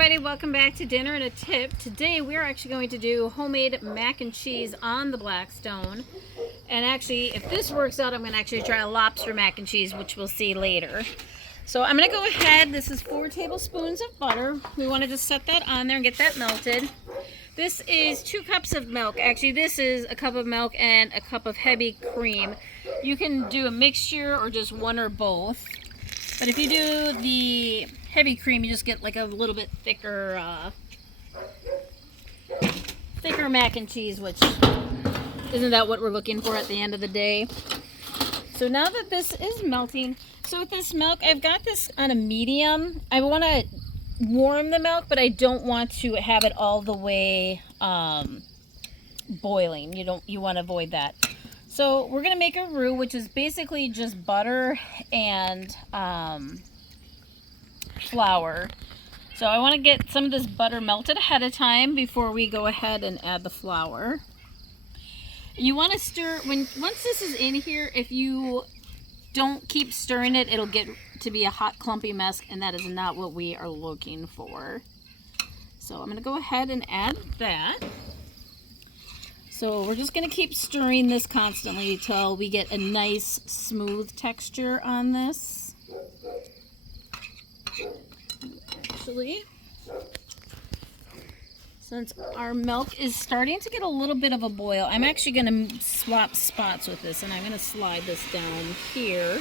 everybody, welcome back to Dinner and a Tip. Today we're actually going to do homemade mac and cheese on the Blackstone. And actually, if this works out, I'm going to actually try a lobster mac and cheese, which we'll see later. So I'm going to go ahead, this is 4 tablespoons of butter. We want to just set that on there and get that melted. This is 2 cups of milk. Actually, this is a cup of milk and a cup of heavy cream. You can do a mixture or just one or both. But if you do the heavy cream, you just get like a little bit thicker mac and cheese, which isn't that what we're looking for at the end of the day. So now that this is melting, so with this milk, I've got this on a medium. I want to warm the milk, but I don't want to have it all the way boiling. You want to avoid that. So we're going to make a roux, which is basically just butter and flour. So I want to get some of this butter melted ahead of time before we go ahead and add the flour. You want to stir, once this is in here, if you don't keep stirring it, it'll get to be a hot clumpy mess, and that is not what we are looking for. So I'm going to go ahead and add that. So we're just going to keep stirring this constantly until we get a nice smooth texture on this. Actually, since our milk is starting to get a little bit of a boil, I'm actually going to swap spots with this, and I'm going to slide this down here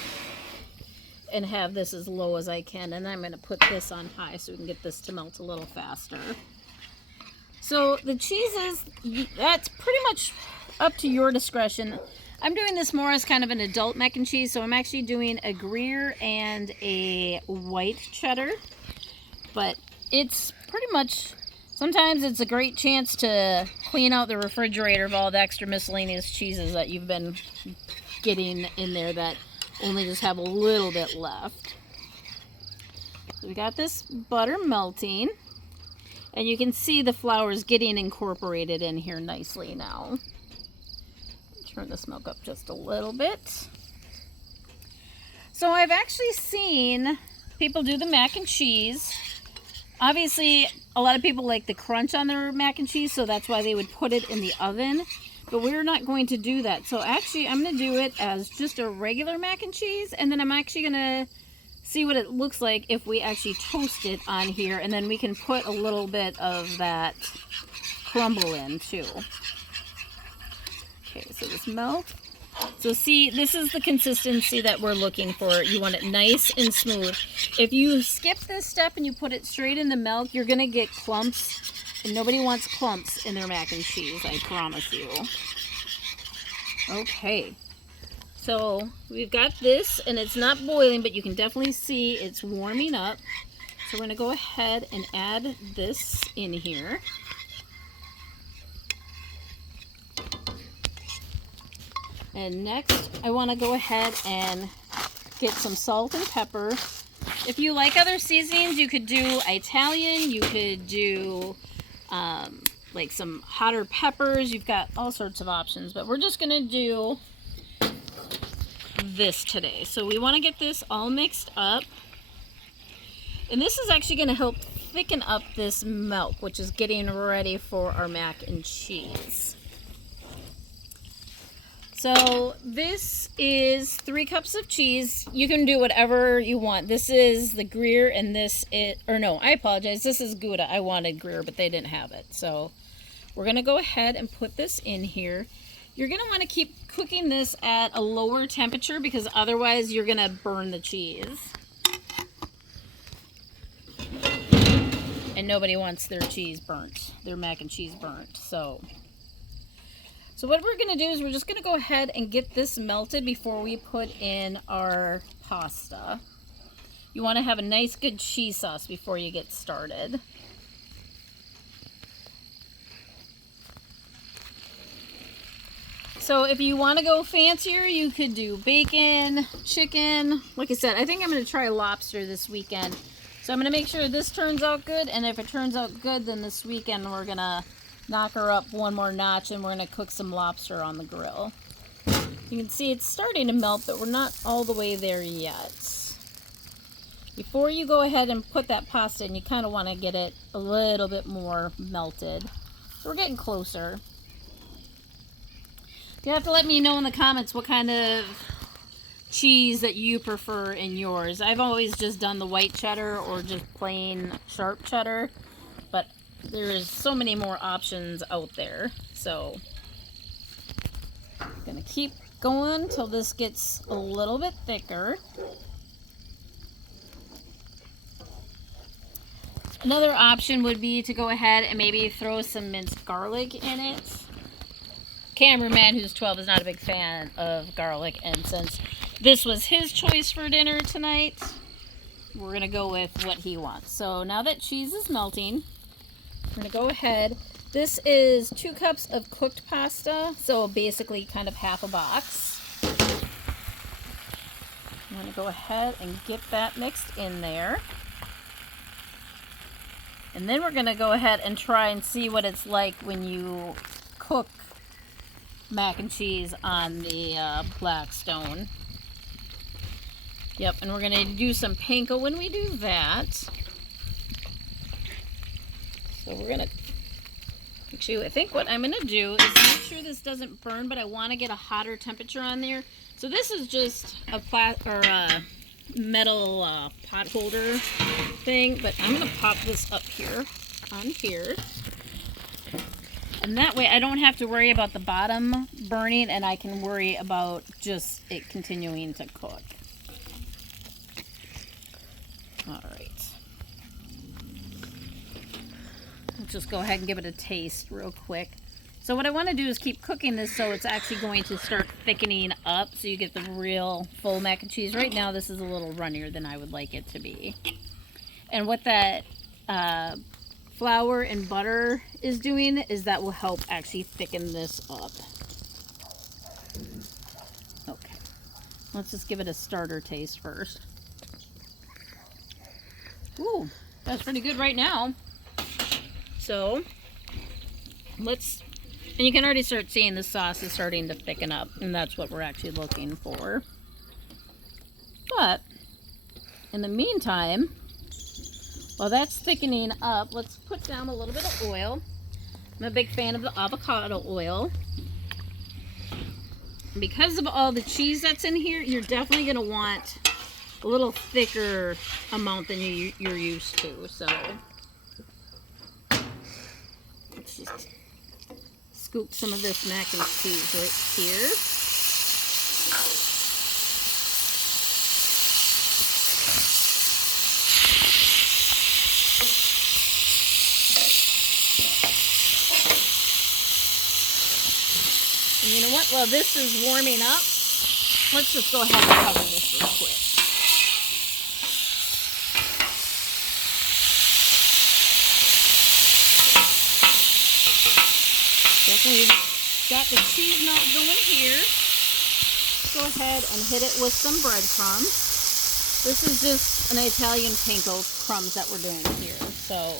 and have this as low as I can, and I'm going to put this on high so we can get this to melt a little faster. So the cheeses, that's pretty much up to your discretion. I'm doing this more as kind of an adult mac and cheese, so I'm actually doing a Gruyere and a white cheddar. But it's pretty much, sometimes it's a great chance to clean out the refrigerator of all the extra miscellaneous cheeses that you've been getting in there that only just have a little bit left. So we got this butter melting. And you can see the flour is getting incorporated in here nicely now. Turn this milk up just a little bit. So I've actually seen people do the mac and cheese. Obviously, a lot of people like the crunch on their mac and cheese, so that's why they would put it in the oven. But we're not going to do that. So actually, I'm going to do it as just a regular mac and cheese, and then I'm actually going to see what it looks like if we actually toast it on here, and then we can put a little bit of that crumble in too. Okay, so this milk. So see, this is the consistency that we're looking for. You want it nice and smooth. If you skip this step and you put it straight in the milk, you're going to get clumps, and nobody wants clumps in their mac and cheese, I promise you. Okay. So we've got this, and it's not boiling, but you can definitely see it's warming up. So we're going to go ahead and add this in here. And next, I want to go ahead and get some salt and pepper. If you like other seasonings, you could do Italian, you could do like some hotter peppers. You've got all sorts of options, but we're just going to do this today. So we want to get this all mixed up, and this is actually going to help thicken up this milk, which is getting ready for our mac and cheese. So this is 3 cups of cheese. You can do whatever you want. This is the Gruyere, and this is, or no, I apologize, this is Gouda. I wanted Gruyere, but they didn't have it. So we're going to go ahead and put this in here. You're going to want to keep cooking this at a lower temperature because otherwise you're going to burn the cheese. And nobody wants their cheese burnt, their mac and cheese burnt. So what we're going to do is we're just going to go ahead and get this melted before we put in our pasta. You want to have a nice good cheese sauce before you get started. So if you want to go fancier, you could do bacon, chicken. Like I said, I think I'm going to try lobster this weekend. So I'm going to make sure this turns out good, and if it turns out good, then this weekend we're going to knock her up one more notch, and we're going to cook some lobster on the grill. You can see it's starting to melt, but we're not all the way there yet. before you go ahead and put that pasta in, you kind of want to get it a little bit more melted. So we're getting closer. You have to let me know in the comments what kind of cheese that you prefer in yours. I've always just done the white cheddar or just plain sharp cheddar, but there's so many more options out there. So I'm gonna keep going till this gets a little bit thicker. Another option would be to go ahead and maybe throw some minced garlic in it. Cameraman, who's 12, is not a big fan of garlic, and since this was his choice for dinner tonight, we're gonna go with what he wants. So now that cheese is melting, we're gonna go ahead. This is 2 cups of cooked pasta, so basically kind of half a box. I'm gonna go ahead and get that mixed in there. And then we're gonna go ahead and try and see what it's like when you cook mac and cheese on the Blackstone. Yep, and we're gonna do some panko when we do that. So we're gonna, actually, I think what I'm gonna do is make sure this doesn't burn, but I want to get a hotter temperature on there. So this is just a metal pot holder thing, but I'm gonna pop this up here on here, and that way I don't have to worry about the bottom burning, and I can worry about just it continuing to cook. All right, let's just go ahead and give it a taste real quick. So what I want to do is keep cooking this so it's actually going to start thickening up, so you get the real full mac and cheese. Right now this is a little runnier than I would like it to be. And what that flour and butter is doing is that will help actually thicken this up. Okay, let's just give it a starter taste first. Ooh, that's pretty good right now. So let's, and you can already start seeing the sauce is starting to thicken up, and that's what we're actually looking for. But in the meantime, while that's thickening up, let's put down a little bit of oil. I'm a big fan of the avocado oil. And because of all the cheese that's in here, you're definitely going to want a little thicker amount than you're used to. So let's just scoop some of this mac and cheese right here. And you know what? While this is warming up, let's just go ahead and cover this real quick. Definitely got the cheese melt going here. Go ahead and hit it with some breadcrumbs. This is just an Italian panko crumbs that we're doing here. So,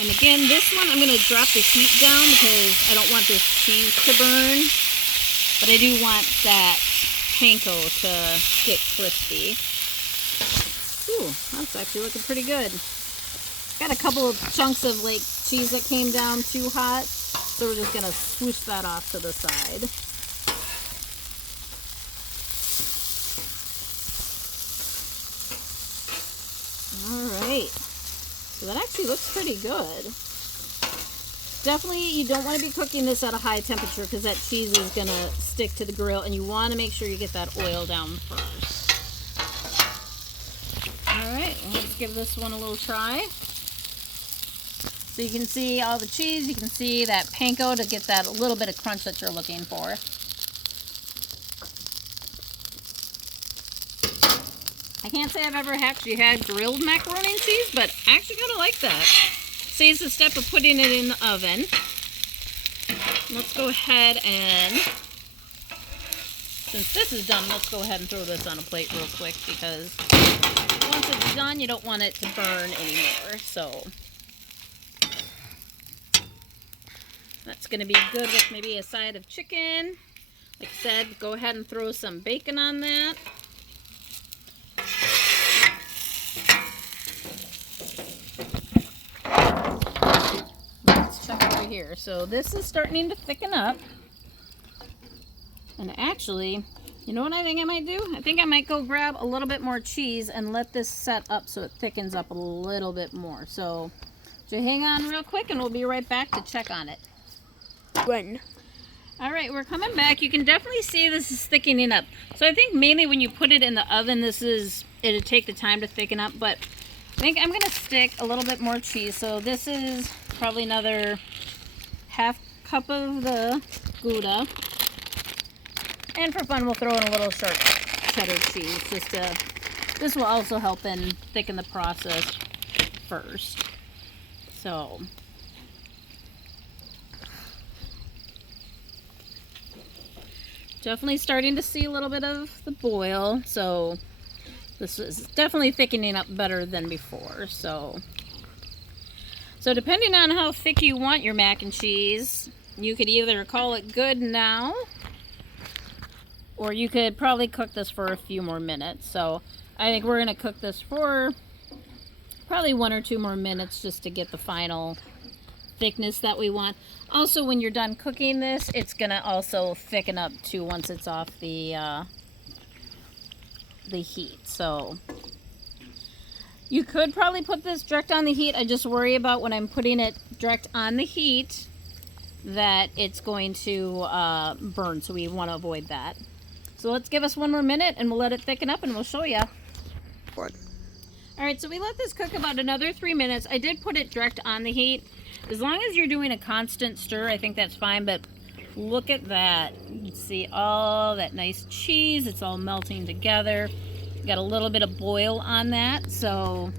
and again, this one I'm going to drop the heat down because I don't want this cheese to burn, but I do want that panko to get crispy. Ooh, that's actually looking pretty good. Got a couple of chunks of like cheese that came down too hot, so we're just gonna swoosh that off to the side. All right, so that actually looks pretty good. Definitely you don't want to be cooking this at a high temperature because that cheese is gonna stick to the grill, and you want to make sure you get that oil down first. All right, let's give this one a little try. So you can see all the cheese, you can see that panko to get that little bit of crunch that you're looking for. I can't say I've ever actually had grilled macaroni and cheese, but I actually kind of like that. Saves the step of putting it in the oven. Let's go ahead and, since this is done, let's go ahead and throw this on a plate real quick because once it's done, you don't want it to burn anymore. So that's going to be good with maybe a side of chicken. Like I said, go ahead and throw some bacon on that. here. So this is starting to thicken up. And actually, you know what I think I might do? I think I might go grab a little bit more cheese and let this set up so it thickens up a little bit more. So hang on real quick and we'll be right back to check on it. When? All right, we're coming back. You can definitely see this is thickening up. So I think mainly when you put it in the oven, it'll take the time to thicken up, but I think I'm gonna stick a little bit more cheese. So this is probably another half cup of the Gouda. And for fun, we'll throw in a little sharp cheddar cheese. This will also help in thicken the process first. So definitely starting to see a little bit of the boil. So this is definitely thickening up better than before. So depending on how thick you want your mac and cheese, you could either call it good now, or you could probably cook this for a few more minutes. So I think we're gonna cook this for probably 1 or 2 more minutes just to get the final thickness that we want. Also, when you're done cooking this, it's gonna also thicken up too once it's off the heat. So you could probably put this direct on the heat. I just worry about when I'm putting it direct on the heat that it's going to burn, so we want to avoid that. So let's give us 1 more minute and we'll let it thicken up and we'll show you. What? All right, so we let this cook about another 3 minutes. I did put it direct on the heat. As long as you're doing a constant stir, I think that's fine, but look at that. You can see all that nice cheese. It's all melting together. Got a little bit of boil on that, so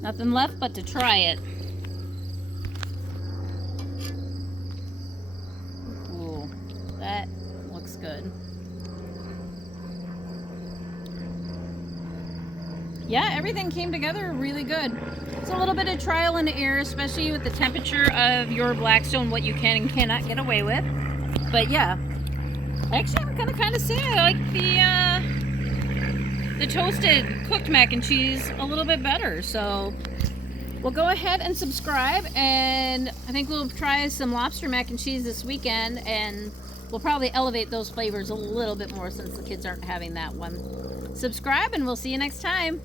nothing left but to try it. Ooh, that looks good. Yeah, everything came together really good. It's a little bit of trial and error, especially with the temperature of your Blackstone, what you can and cannot get away with. But yeah, actually I'm gonna kind of say I like the toasted cooked mac and cheese a little bit better. So we'll go ahead and subscribe, and I think we'll try some lobster mac and cheese this weekend, and we'll probably elevate those flavors a little bit more since the kids aren't having that one. Subscribe and we'll see you next time.